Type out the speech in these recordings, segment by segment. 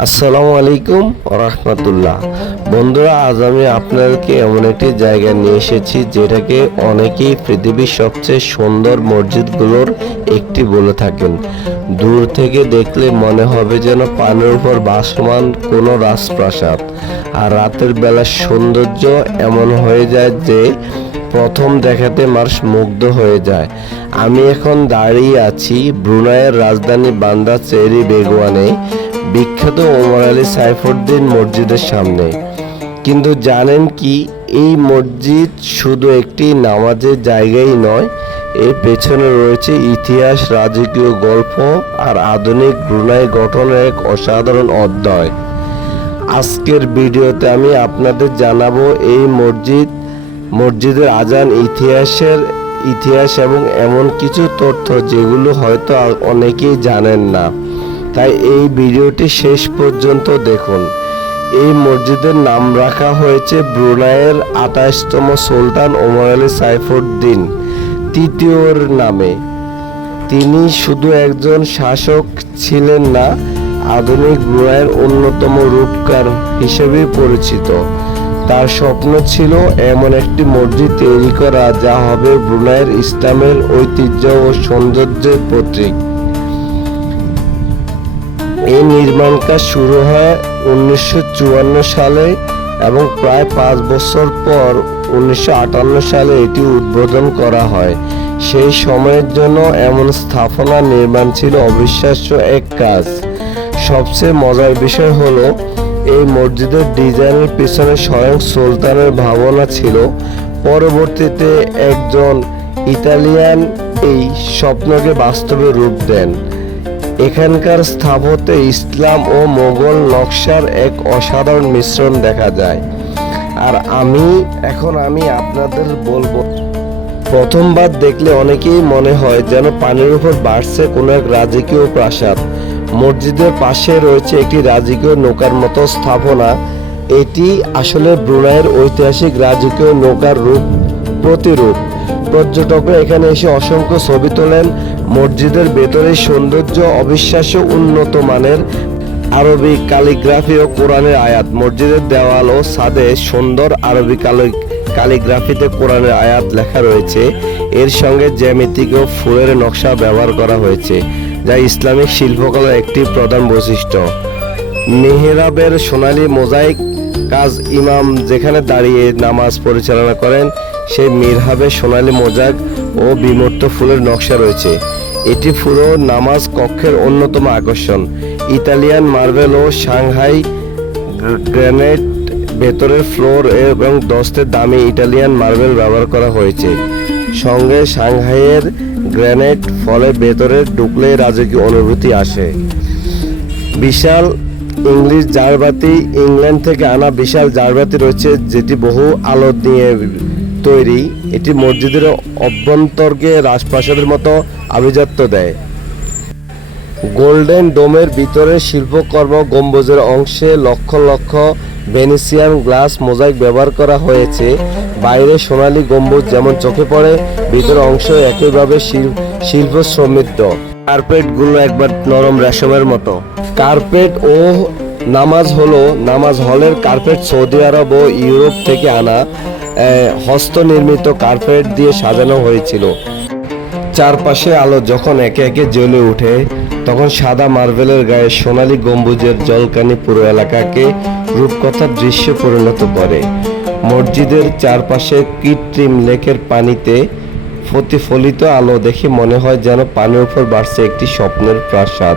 আসসালামু আলাইকুম রাহমাতুল্লাহ। বন্ধুরা, আজ আমি আপনাদেরকে এমন একটি জায়গায় নিয়ে এসেছি যেটাকে অনেকেই পৃথিবীর সবচেয়ে সুন্দর মসজিদগুলোর একটি বলে থাকেন। দূর থেকে দেখলে মনে হবে যেন পানির উপর ভাসমান কোনো রাজপ্রাসাদ, আর রাতের বেলার সৌন্দর্য এমন হয়ে যায় যে প্রথম দেখাতে মানুষ মুগ্ধ হয়ে যায়। আমি এখন দাঁড়িয়ে আছি ব্রুনাইয়ের রাজধানী বান্দার চেরি বেগুয়ানে, বিখ্যাত ওমর আলী সাইফুদ্দিন মসজিদের সামনে। কিন্তু জানেন কি, এই মসজিদ শুধু একটি নামাজের জায়গাই নয়, এর পেছনে রয়েছে ইতিহাস, রাজকীয় গল্প আর আধুনিক ব্রুনাই গঠনের এক অসাধারণ অধ্যায়। আজকের ভিডিওতে আমি আপনাদের জানাবো এই মসজিদের আজান ইতিহাস এবং এমন কিছু তথ্য যেগুলো হয়তো অনেকেই জানেন না। তাই এই ভিডিওটি শেষ পর্যন্ত দেখুন। এই মসজিদের নাম রাখা হয়েছে ব্রুনাইয়ের ২৮তম সুলতান ওমর আলী সাইফুদ্দিন তৃতীয়র নামে। তিনি শুধু একজন শাসক ছিলেন না, আধুনিক ব্রুনাইয়ের অন্যতম রূপকার হিসেবে পরিচিত। তার স্বপ্ন ছিল এমন একটি মসজিদ তৈরি করা যা হবে ব্রুনাইয়ের ইসলামের ঐতিহ্য ও সৌন্দর্যের প্রতীক। এই নির্মাণ কাজ শুরু হয় 1954 সালে এবং প্রায় 5 বছর পর 1958 সালে এটি উদ্বোধন করা হয়। সেই সময়ের জন্য এমন স্থাপনা নির্মাণ ছিল অবিশ্বাস্য এক কাজ। সবচেয়ে মজার বিষয় হলো, এই মসজিদের ডিজাইনের পিছনে স্বয়ং সুলতানের ভাবনা ছিল। পরবর্তীতে একজন ইতালিয়ান এই স্বপ্নকে বাস্তবে রূপ দেন। এখানকার স্থাপত্যে ইসলাম ও মোগল নকশার এক অসাধারণ মিশ্রণ দেখা যায়। আর আমি আপনাদের বলবো, প্রথমবার দেখলে অনেকেই মনে হয় যেন পানির উপর ভাসছে কোনো এক রাজকীয় প্রাসাদ। মসজিদের পাশে রয়েছে একটি রাজকীয় নৌকার মতো স্থাপনা। এটি আসলে ব্রুনাইয়ের ঐতিহাসিক রাজকীয় নৌকার প্রতিরূপ। পর্যটকরা এখানে এসে অসংখ্য ছবি তোলেন। মসজিদের ভেতরের সৌন্দর্য অবিশ্বাস্য, উন্নত মানের আরবি ক্যালিগ্রাফি ও কোরআনের আয়াত। মসজিদের দেওয়াল ও ছাদে সুন্দর আরবি ক্যালিগ্রাফিতে কোরআনের আয়াত লেখা রয়েছে। এর সঙ্গে জ্যামিতিক ও ফুলের নকশা ব্যবহার করা হয়েছে, যা ইসলামিক শিল্পকলার একটি প্রধান বৈশিষ্ট্য। মেহরাবের সোনালী মোজাইক কাজ, ইমাম যেখানে দাঁড়িয়ে নামাজ পরিচালনা করেন সেই মিহরাবে সোনালী মোজাইক ও বিমূর্ত ফুলের নকশা রয়েছে। এটি পুরো নামাজ কক্ষের অন্যতম আকর্ষণ। ইতালিয়ান মার্বেল ও সাংহাই গ্রানাইট, ভেতরের ফ্লোর এবং দস্তের দামি ইটালিয়ান মার্বেল ব্যবহার করা হয়েছে। সঙ্গে সাংহাইয়ের গ্রানাইট, ফলে ভেতরে ঢুকলে রাজকীয় অনুভূতি আসে। বিশাল ইংলিশ জারবাতি, ইংল্যান্ড থেকে আনা বিশাল জারবাতি রয়েছে, যেটি বহু আলো দিয়ে তৈরি। এটি মসজিদের অভ্যন্তরকে রাজপ্রাসাদের মতো আভিজাত্য দেয়। গোল্ডেন ডোমের ভিতরে শিল্পকর্ম, গম্বুজের অংশে lakh lakh Venetian glass mosaic ব্যবহার করা হয়েছে। বাইরে সোনালী গম্বুজ যেমন চোখে পড়ে, ভিতরের অংশ একইভাবে শিল্প সমৃদ্ধ। কার্পেটগুলো একবার নরম রেশমের মতো। কার্পেট ও নামাজ হলের কার্পেট সৌদি আরব ও ইউরোপ থেকে আনা হস্তনির্মিত কার্পেট দিয়ে সাজানো হয়েছিল। চারপাশে আলো যখন একে একে জ্বলে ওঠে, তখন সাদা মার্বেলের গায়ে সোনালী গম্বুজের ঝলকানি পুরো এলাকাকে রূপকথার দৃশ্যে পরিণত করে। মসজিদের চারপাশে কৃত্রিম লেকের পানিতে প্রতিফলিত আলো দেখে মনে হয় যেন পানির উপর ভাসছে একটি স্বপ্নের প্রাসাদ।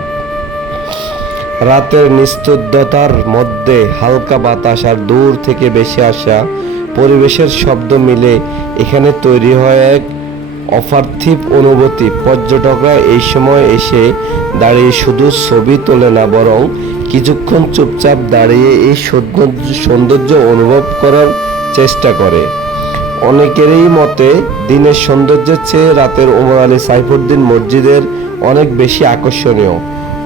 রাতের নিস্তব্ধতার মধ্যে হালকা বাতাস আর দূর থেকে ভেসে আসা পরিবেশের শব্দ মিলে এখানে তৈরি হয় এক অপার্থিব অনুভূতি। পর্যটকরা এই সময় এসে দাঁড়িয়ে শুধু ছবি তোলে না, বরং কিছুক্ষণ চুপচাপ দাঁড়িয়ে এই সৌন্দর্য অনুভব করার চেষ্টা করে। অনেকেরই মতে দিনের সৌন্দর্যের চেয়ে রাতের ওমর আলী সাইফুদ্দিন মসজিদের অনেক বেশি আকর্ষণীয়,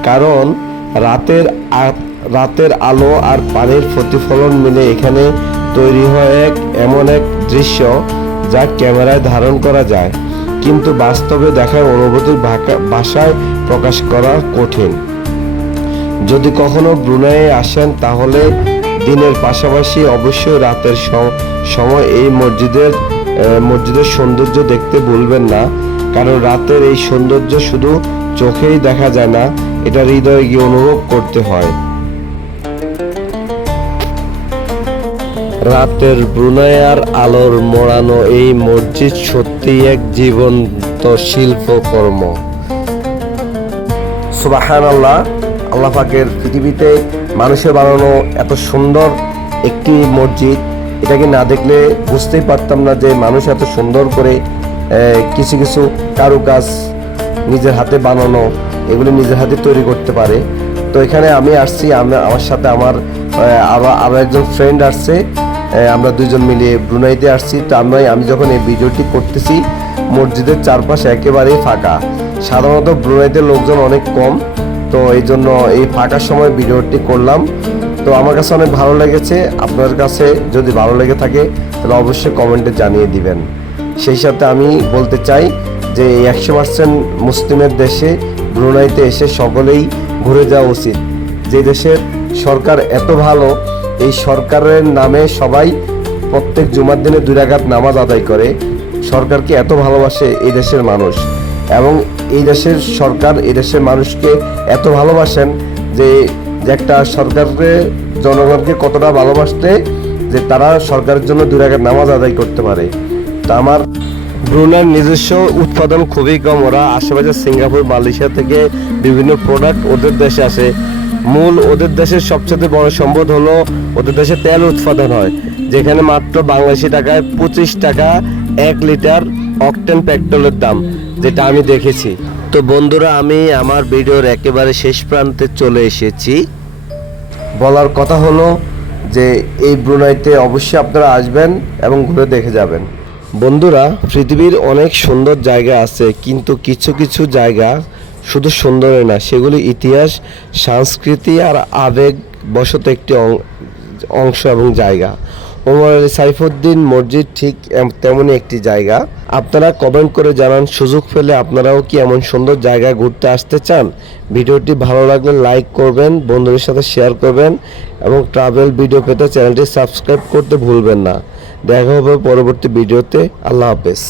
কারণ রাতের আলো আর পানির প্রতিফলন মিলে এখানে তৈরি হয় এমন এক দৃশ্য যা ক্যামেরায় ধারণ করা যায়, কিন্তু বাস্তবে দেখার অনুভূতির ভাষায় প্রকাশ করা কঠিন। যদি কখনো ব্রুনাইয়ে আসেন তাহলে দিনের পাশাপাশি অবশ্যই রাতের সময় এই মসজিদের সৌন্দর্য দেখতে ভুলবেন না, কারণ রাতের এই সৌন্দর্য শুধু চোখেই দেখা যায় না, এটা হৃদয়ে গিয়ে অনুভব করতে হয়। রাতের ব্রুনাইয়ার আলোর মোড়ানো এই মসজিদ সত্যিই এক জীবন্ত শিল্পকর্ম। সুবহানাল্লাহ, আল্লাহ পাকের পৃথিবীতে মানুষের বানানো এত সুন্দর একটি মসজিদ, এটাকে না দেখলে বুঝতেই পারতাম না যে মানুষ এত সুন্দর করে কিছু কিছু কারুকাজ নিজের হাতে বানানো, এগুলো নিজের হাতে তৈরি করতে পারে। তো এখানে আমি আসছি, আমার সাথে আমার আরও একজন ফ্রেন্ড আসছে, আমরা দুজন মিলিয়ে ব্রুনাইতে আসছি। তো আমি যখন এই ভিডিওটি করতেছি মসজিদের চারপাশে একেবারেই ফাঁকা। সাধারণত ব্রুনাইতে লোকজন অনেক কম, তো এই জন্য এই ফাঁকার সময় ভিডিওটি করলাম। তো আমার কাছে অনেক ভালো লেগেছে। আপনার কাছে যদি ভালো লেগে থাকে তাহলে অবশ্যই কমেন্টে জানিয়ে দিবেন। সেই সাথে আমি বলতে চাই যে 100% মুসলিমের দেশে ব্রুনাইতে এসে সকলেই ঘুরে যাওয়া উচিত। যে দেশের সরকার এত ভালো, এই সরকারের নামে সবাই প্রত্যেক জুমার দিনে 2 রাকাত নামাজ আদায় করে। সরকারকে এত ভালোবাসে এই দেশের মানুষ, এবং এই দেশের সরকার এই দেশের মানুষকে এত ভালোবাসেন যে একটা সরকারকে জনগণকে কতটা ভালোবাসতে যে তারা সরকারের জন্য 2 রাকাত নামাজ আদায় করতে পারে। তা আমার ব্রুনাইয়ের নিজস্ব উৎপাদন খুবই কম। ওরা আশেপাশে সিঙ্গাপুর, মালয়েশিয়া থেকে বিভিন্ন প্রোডাক্ট ওদের দেশে আসে। মূল ওদের দেশের সবচেয়ে বড় সম্পদ হলো ওদের দেশে তেল উৎপাদন হয়, যেখানে মাত্র বাংলাদেশি টাকায় 25 টাকা 1 লিটার অকটেন পেট্রোলের দাম, যেটা আমি দেখেছি। তো বন্ধুরা, আমি আমার ভিডিওর একেবারে শেষ প্রান্তে চলে এসেছি। বলার কথা হলো যে এই ব্রুনাইতে অবশ্যই আপনারা আসবেন এবং ঘুরে দেখে যাবেন। বন্ধুরা, পৃথিবীর অনেক সুন্দর জায়গা আছে, কিন্তু কিছু কিছু জায়গা শুধু সুন্দরই না, সেগুলি ইতিহাস, সংস্কৃতি আর আবেগ বশত একটি অংশ এবং জায়গা। ওমর আলী সাইফুদ্দিন মসজিদ ঠিক তেমনই একটি জায়গা। আপনারা কমেন্ট করে জানান, সুযোগ পেলে আপনারাও কি এমন সুন্দর জায়গায় ঘুরতে আসতে চান? ভিডিওটি ভালো লাগলে লাইক করবেন, বন্ধুদের সাথে শেয়ার করবেন, এবং ট্রাভেল ভিডিও পেতে চ্যানেলটি সাবস্ক্রাইব করতে ভুলবেন না। দেখা হবে পরবর্তী ভিডিওতে। আল্লাহ হাফেজ।